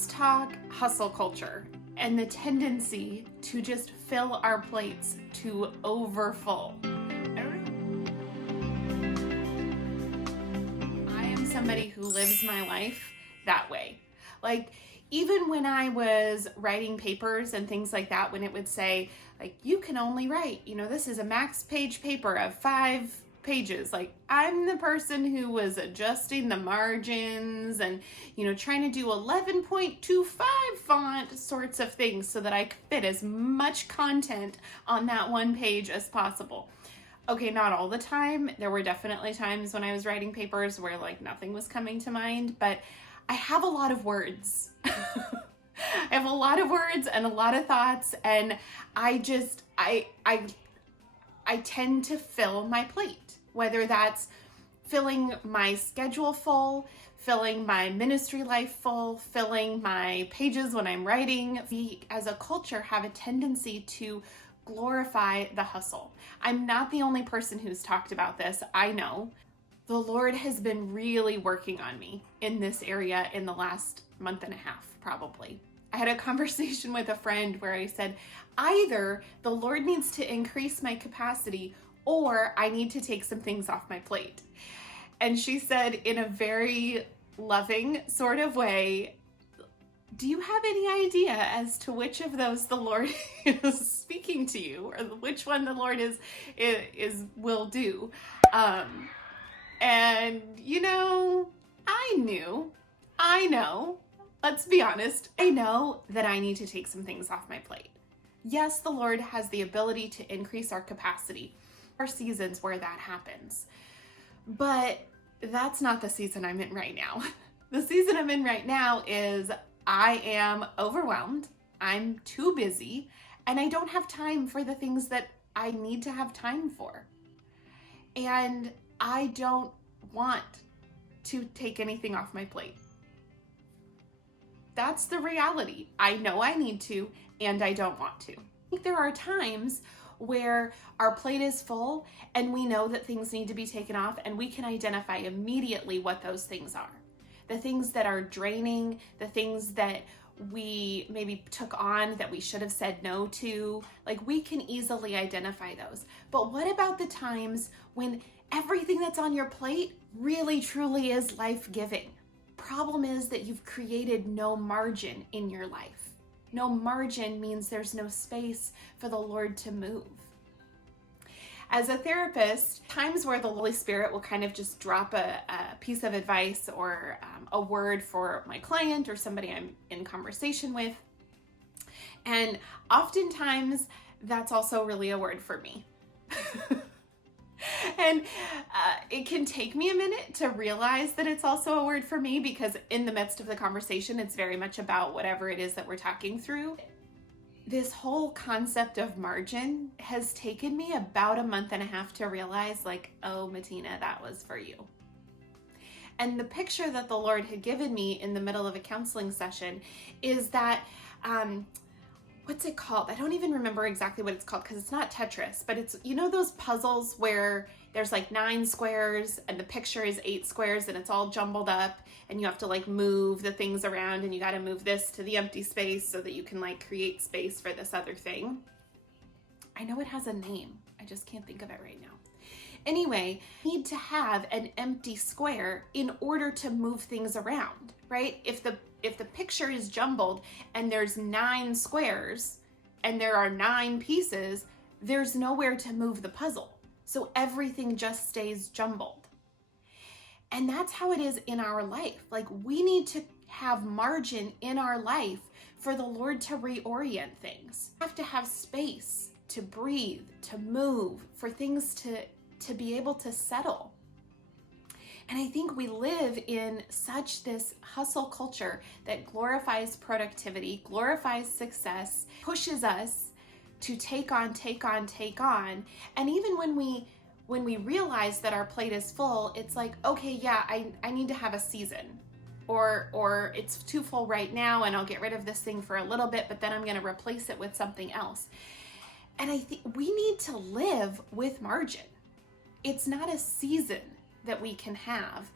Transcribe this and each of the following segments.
Let's talk hustle culture and the tendency to just fill our plates to overfull. I am somebody who lives my life that way. Like, even when I was writing papers and things like that, when it would say, like, you can only write, this is a max page paper of 5 pages. Like, I'm the person who was adjusting the margins and, trying to do 11.25 font sorts of things so that I could fit as much content on that one page as possible. Okay, not all the time. There were definitely times when I was writing papers where nothing was coming to mind, but I have a lot of words. I have a lot of words and a lot of thoughts, and I tend to fill my plate, whether that's filling my schedule full, filling my ministry life full, filling my pages when I'm writing. We as a culture have a tendency to glorify the hustle. I'm not the only person who's talked about this. I know the Lord has been really working on me in this area in the last month and a half, probably. I had a conversation with a friend where I said, either the Lord needs to increase my capacity or I need to take some things off my plate. And she said in a very loving sort of way, do you have any idea as to which of those the Lord is speaking to you, or which one the Lord will do? And I know, let's be honest, I know that I need to take some things off my plate. Yes, the Lord has the ability to increase our capacity. There are seasons where that happens, but that's not the season I'm in right now. The season I'm in right now is I am overwhelmed, I'm too busy, and I don't have time for the things that I need to have time for. And I don't want to take anything off my plate. That's the reality. I know I need to, and I don't want to. I think there are times where our plate is full and we know that things need to be taken off, and we can identify immediately what those things are. The things that are draining, the things that we maybe took on that we should have said no to, we can easily identify those. But what about the times when everything that's on your plate really truly is life-giving? Problem is that you've created no margin in your life. No margin means there's no space for the Lord to move. As a therapist, times where the Holy Spirit will kind of just drop a piece of advice or a word for my client or somebody I'm in conversation with. And oftentimes that's also really a word for me. And it can take me a minute to realize that it's also a word for me, because in the midst of the conversation, it's very much about whatever it is that we're talking through. This whole concept of margin has taken me about a month and a half to realize, oh, Martina, that was for you. And the picture that the Lord had given me in the middle of a counseling session is that, what's it called? I don't even remember exactly what it's called, because it's not Tetris, but it's, those puzzles where there's 9 squares and the picture is 8 squares and it's all jumbled up, and you have to move the things around, and you got to move this to the empty space so that you can create space for this other thing. I know it has a name. I just can't think of it right now. Anyway, you need to have an empty square in order to move things around, right? If the picture is jumbled and there's 9 squares and there are 9 pieces, there's nowhere to move the puzzle. So everything just stays jumbled. And that's how it is in our life. We need to have margin in our life for the Lord to reorient things. We have to have space to breathe, to move, for things to be able to settle. And I think we live in such this hustle culture that glorifies productivity, glorifies success, pushes us to take on. And even when we realize that our plate is full, it's okay, yeah, I need to have a season. Or it's too full right now and I'll get rid of this thing for a little bit, but then I'm going to replace it with something else. And I think we need to live with margin. It's not a season that we can have.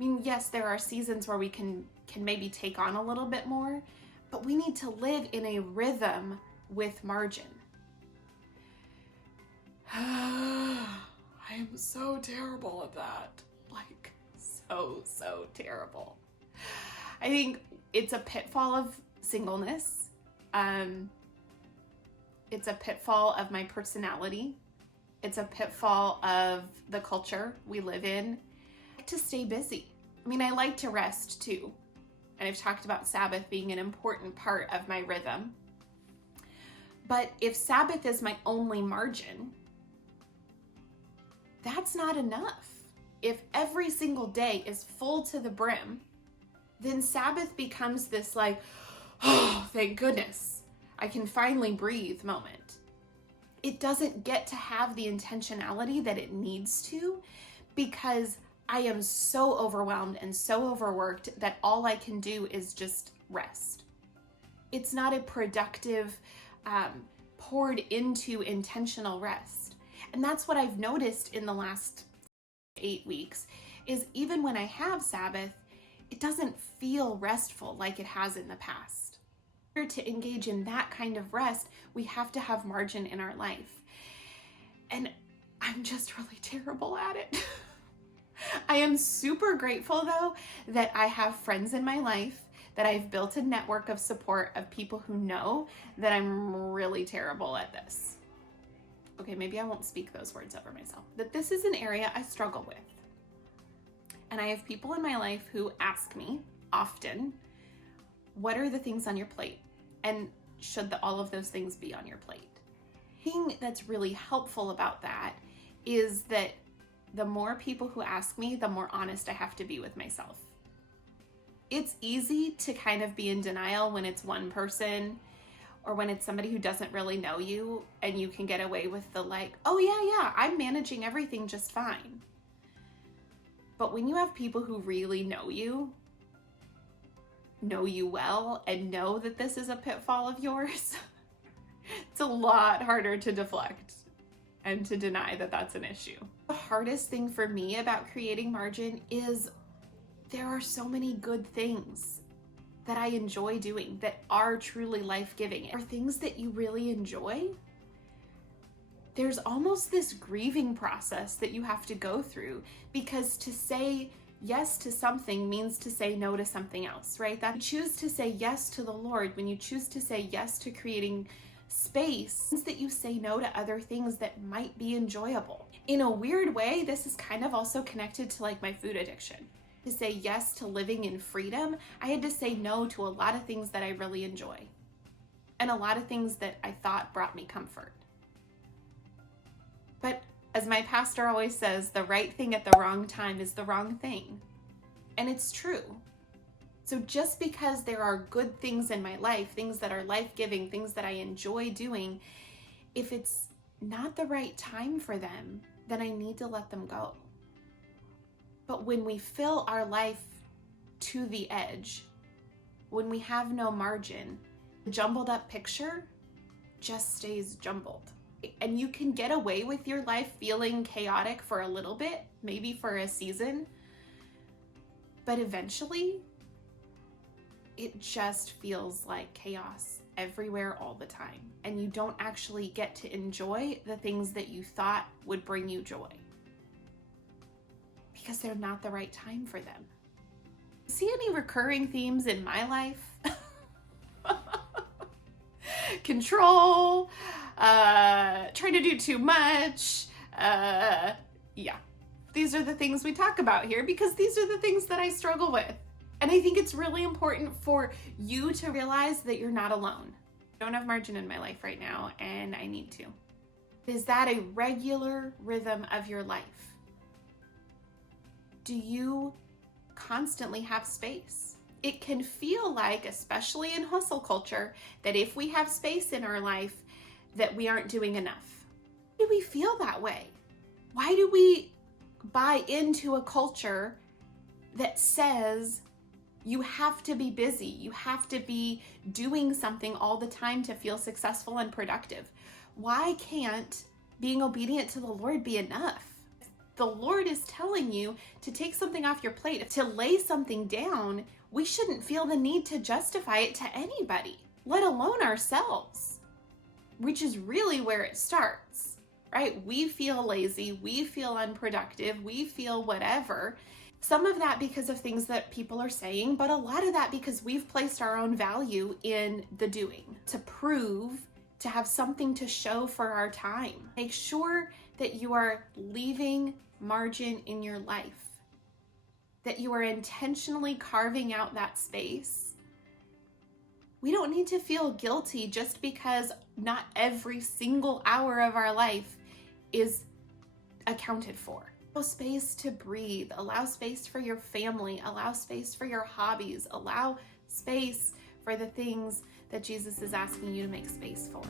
I mean, yes, there are seasons where we can can maybe take on a little bit more, but we need to live in a rhythm with margin. I am so terrible at that. Like, so terrible. I think it's a pitfall of singleness. It's a pitfall of my personality. It's a pitfall of the culture we live in. I like to stay busy. I mean, I like to rest too. And I've talked about Sabbath being an important part of my rhythm. But if Sabbath is my only margin, that's not enough. If every single day is full to the brim, then Sabbath becomes this like, oh, thank goodness, I can finally breathe moment. It doesn't get to have the intentionality that it needs to, because I am so overwhelmed and so overworked that all I can do is just rest. It's not a productive, poured into intentional rest. And that's what I've noticed in the last 8 weeks, is even when I have Sabbath, it doesn't feel restful like it has in the past. In order to engage in that kind of rest, we have to have margin in our life. And I'm just really terrible at it. I am super grateful though that I have friends in my life, that I've built a network of support of people who know that I'm really terrible at this. Okay, maybe I won't speak those words over myself. That this is an area I struggle with. And I have people in my life who ask me often, what are the things on your plate? And should all of those things be on your plate? The thing that's really helpful about that is that the more people who ask me, the more honest I have to be with myself. It's easy to kind of be in denial when it's one person or when it's somebody who doesn't really know you, and you can get away with the like, oh yeah, I'm managing everything just fine. But when you have people who really know you well, and know that this is a pitfall of yours, it's a lot harder to deflect and to deny that that's an issue. The hardest thing for me about creating margin is there are so many good things that I enjoy doing that are truly life-giving. Are things that you really enjoy? There's almost this grieving process that you have to go through, because to say yes to something means to say no to something else, right? That you choose to say yes to the Lord, when you choose to say yes to creating space, means that you say no to other things that might be enjoyable. In a weird way, this is kind of also connected to like my food addiction. To say yes to living in freedom, I had to say no to a lot of things that I really enjoy, and a lot of things that I thought brought me comfort. But as my pastor always says, the right thing at the wrong time is the wrong thing. And it's true. So just because there are good things in my life, things that are life-giving, things that I enjoy doing, if it's not the right time for them, then I need to let them go. But when we fill our life to the edge, when we have no margin, the jumbled up picture just stays jumbled. And you can get away with your life feeling chaotic for a little bit, maybe for a season, but eventually it just feels like chaos everywhere all the time. And you don't actually get to enjoy the things that you thought would bring you joy, because they're not the right time for them. See any recurring themes in my life? Control, trying to do too much. Yeah, these are the things we talk about here, because these are the things that I struggle with. And I think it's really important for you to realize that you're not alone. I don't have margin in my life right now, and I need to. Is that a regular rhythm of your life? Do you constantly have space? It can feel like, especially in hustle culture, that if we have space in our life, that we aren't doing enough. Why do we feel that way? Why do we buy into a culture that says you have to be busy, you have to be doing something all the time to feel successful and productive? Why can't being obedient to the Lord be enough? The Lord is telling you to take something off your plate, to lay something down. we shouldn't feel the need to justify it to anybody, let alone ourselves, which is really where it starts, right? We feel lazy, we feel unproductive, we feel whatever. Some of that because of things that people are saying, but a lot of that because we've placed our own value in the doing, to prove, to have something to show for our time. Make sure that you are leaving margin in your life, that you are intentionally carving out that space. We don't need to feel guilty just because not every single hour of our life is accounted for. Allow space to breathe, allow space for your family, allow space for your hobbies, allow space for the things that Jesus is asking you to make space for.